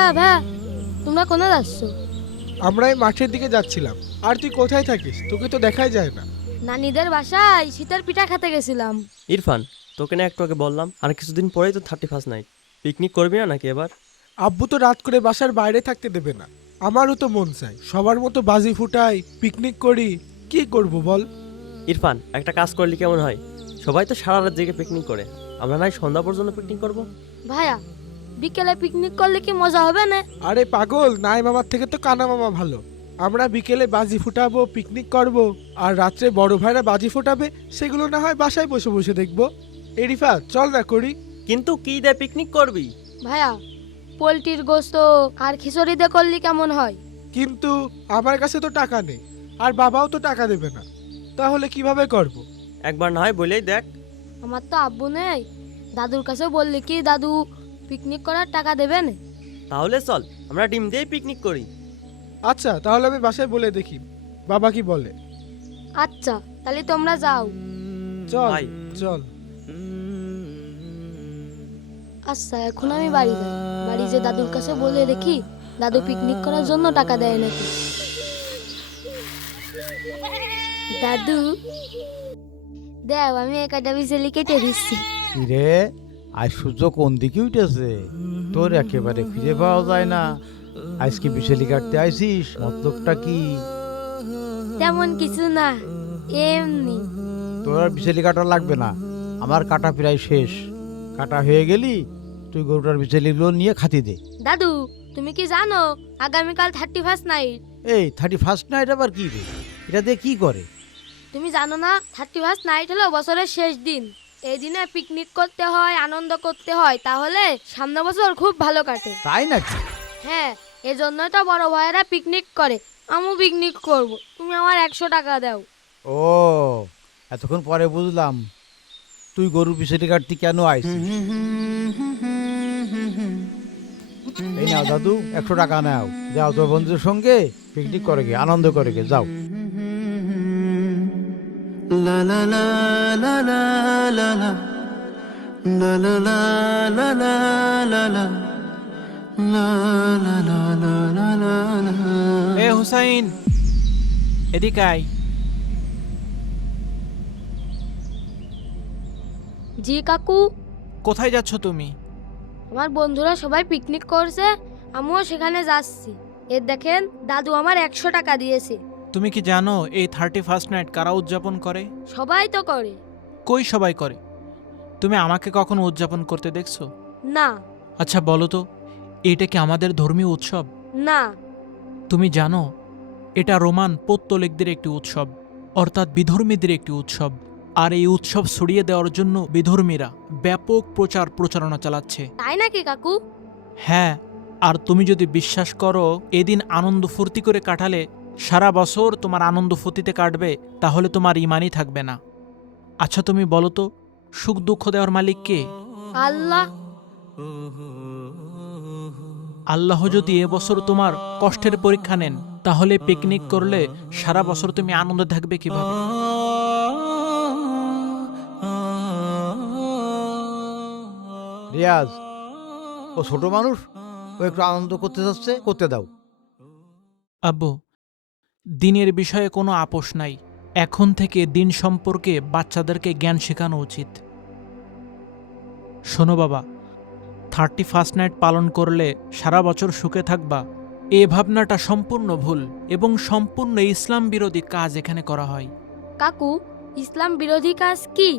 ভাইয়া ভাইয়া, তোমরা কোনে যাচ্ছ? আমরা এই মাঠের দিকে যাচ্ছিলাম। আর তুই কোথায় থাকিস? তোকে তো দেখাই যায় না। নানিদের বাসায় শীতের পিঠা খেতে গেছিলাম। ইরফান, তোকে না একটু আগে বললাম আর কিছুদিন পরেই তো 31 নাইট। পিকনিক করবি না নাকি এবার? আব্বু তো রাত করে বাসার বাইরে থাকতে দেবে না। আমারও তো মন চাই সবার মতো বাজি ফুটাই, পিকনিক করি। কি করব বল? ইরফান, একটা কাজ করলে কেমন হয়? সবাই তো সারা রাত জেগে পিকনিক করে, আমরা নাই সন্ধ্যা পর্যন্ত পিকনিক করব। ভাইয়া, বিকেলে পিকনিক করলে কি মজা হবে না? আরে পাগল, নাই মামার থেকে তো কানা মামা ভালো। আমরা বিকেলে বাজি ফুটাবো, পিকনিক করব, আর রাত্রে বড় ভাইরা বাজি ফোটাবে, সেগুলো না হয় বাসায় বসে বসে দেখবো। এরিফা, চল না করি। কিন্তু কি দিয়ে পিকনিক করবি? ভাইয়া, পোলট্রির গোস্ত আর খিচুড়ি দিয়ে করলে কেমন হয়? কিন্তু আমার কাছে তো টাকা নেই, আর বাবাও তো টাকা দেবে না। তাহলে কিভাবে করব? একবার না হয় বলেই দেখ। আমার তো আব্বু নেই। দাদুর কাছে বললে কি দাদু পিকনিক করার টাকা দেবেন? তাহলে চল আমরা ডিম দিয়ে পিকনিক করি। আচ্ছা, তাহলে আমি বাসায় বলে দেখি বাবা কি বলে। আচ্ছা, তাহলে তোমরা যাও। চল ভাই। চল। আচ্ছা, এখন আমি বাড়ি যাই। বাড়ি যে দাদুর কাছে বলে দেখি দাদু পিকনিক করার জন্য টাকা দেয় নাকি। দাদু দেও, আমি একটা বিচেলি কেটে দিচ্ছি। কিরে, আজ সূর্য কোন দিকে উঠেছে? তোর একেবারে খুঁজে পাওয়া যায় না। আজকে বিশালি কাটতে আইসিস, মতলবটা কি? তেমন কিছু না, এমনি। তোর আর বিশালি কাটা লাগবে না, আমার কাটা প্রায় শেষ। কাটা হয়ে গেলি তুই গরুটার বিশালিগুলো নিয়ে খাতি দে। দাদু, তুমি কি জানো আগামীকাল 31 নাইট? এই 31 নাইট আবার কি রে? এটা দিয়ে কি করে? তুমি জানো না 31 নাইট হলো বছরের শেষ দিন। এই দিনে পিকনিক করতে হয়, আনন্দ করতে হয়, তাহলে সামনে বছর খুব ভালো কাটে। তাই নাকি? হ্যাঁ, এজন্যই তো বড় ভাইয়েরা পিকনিক করে। আমিও পিকনিক করব, তুমি আমার 100 টাকা দাও। ও, এতক্ষণ পরে বুঝলাম তুই গরুর বিশালি কাটতে কেন আইসিস। এই নাও দাদু, 100 টাকা নাও। যাও তোর বন্ধুদের সঙ্গে পিকনিক করে গে, আনন্দ করে গে, যাও। La la la la la la la la la la la la la la la la la la la. এ হুসাইন, এদিকে আয়। জি কাকু। কোথায় যাচ্ছ তুমি? আমার বন্ধুরা সবাই পিকনিক করছে, আমিও সেখানে যাচ্ছি। এর দেখেন, দাদু আমার 100 টাকা দিয়েছে। তুমি কি জানো এই 31 নাইট কারা উদযাপন করে? সবাই তো করে। কই সবাই করে? তুমি আমাকে কখনো উদযাপন করতে দেখছো? না। আচ্ছা বলো তো, এটা কি আমাদের ধর্মীয় উৎসব? না। তুমি জানো এটা রোমান পৌত্তলিকদের একটি উৎসব, অর্থাৎ বিধর্মীদের একটি উৎসব। আর এই উৎসব ছড়িয়ে দেওয়ার জন্য বিধর্মীরা ব্যাপক প্রচারণা চালাচ্ছে। তাই নাকি কাকু? হ্যাঁ, আর তুমি যদি বিশ্বাস করো এদিন আনন্দ ফুর্তি করে কাটালে সারা বছর তোমার আনন্দ ফুর্তিতে কাটবে, তাহলে তোমার ইমানই থাকবে না। আচ্ছা তুমি বলো তো, সুখ দুঃখ দেওয়ার মালিক কে? আল্লাহ। আল্লাহ যদি এবছর তোমার কষ্টের পরীক্ষা নেন, তাহলে পিকনিক করলে সারা বছর তুমি আনন্দে থাকবে কিভাবে? রিয়াজ, ও ছোট মানুষ, ও একটু আনন্দ করতে যাচ্ছে, করতে দাও। আব্বু, দিনের বিষয়ে কোনো আপোষ নাই। এখন থেকে দিন সম্পর্কে বাচ্চাদেরকে জ্ঞান শেখানো উচিত। শোনো বাবা, 31 নাইট পালন করলে সারা বছর সুখে থাকবা, এ ভাবনাটা সম্পূর্ণ ভুল এবং সম্পূর্ণ ইসলাম বিরোধী কাজ এখানে করা হয়। কাকু, ইসলাম বিরোধী কাজ কি?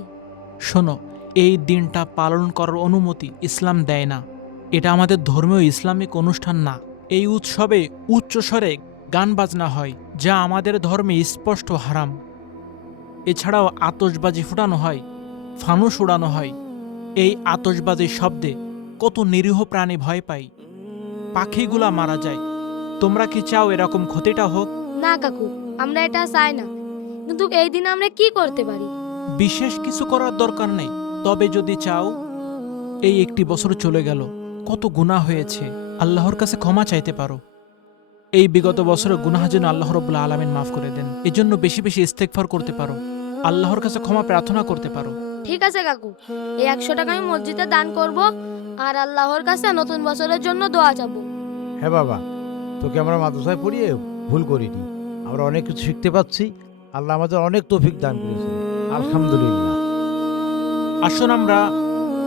শোনো, এই দিনটা পালন করার অনুমতি ইসলাম দেয় না। এটা আমাদের ধর্মীয় ইসলামিক অনুষ্ঠান না। এই উৎসবে উচ্চস্বরে গান বাজনা হয়, যা আমাদের ধর্মে স্পষ্ট হারাম। এছাড়াও আতশবাজি ফুটানো হয়, ফানুস উড়ানো হয়। এই আতশবাজির শব্দে কত নিরীহ প্রাণী ভয় পায়, পাখিগুলা মারা যায়। তোমরা কি চাও এরকম ক্ষতিটা হোক? না কাকু, আমরা এটা চাই না। কিন্তু এই দিন আমরা কি করতে পারি? বিশেষ কিছু করার দরকার নেই। তবে যদি চাও, এই একটি বছর চলে গেল, কত গুনাহ হয়েছে, আল্লাহর কাছে ক্ষমা চাইতে পারো। এই বিগত বছরের গুনাহ যেন আল্লাহ রাব্বুল আলামিন মাফ করে দেন। এজন্য বেশি বেশি ইস্তেগফার করতে পারো, আল্লাহর কাছে ক্ষমা প্রার্থনা করতে পারো। ঠিক আছে কাকু, এই 100 টাকা আমি মসজিদে দান করব, আর আল্লাহর কাছে নতুন বছরের জন্য দোয়া চাবো। হ্যাঁ বাবা, তোকে আমরা মাদ্রাসায় পড়িয়ে ভুল করিনি। আমরা অনেক কিছু শিখতে পাচ্ছি। আল্লাহ আমাদের অনেক তৌফিক দান করেছে, আলহামদুলিল্লাহ। আসুন আমরা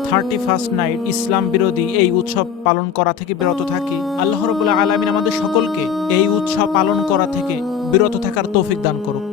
31st নাইট ইসলাম বিরোধী এই উৎসব পালন করা থেকে বিরত থাকি। আল্লাহ রাব্বুল আলামিন আমাদের সকলকে এই উৎসব পালন করা থেকে বিরত থাকার তৌফিক দান করুক।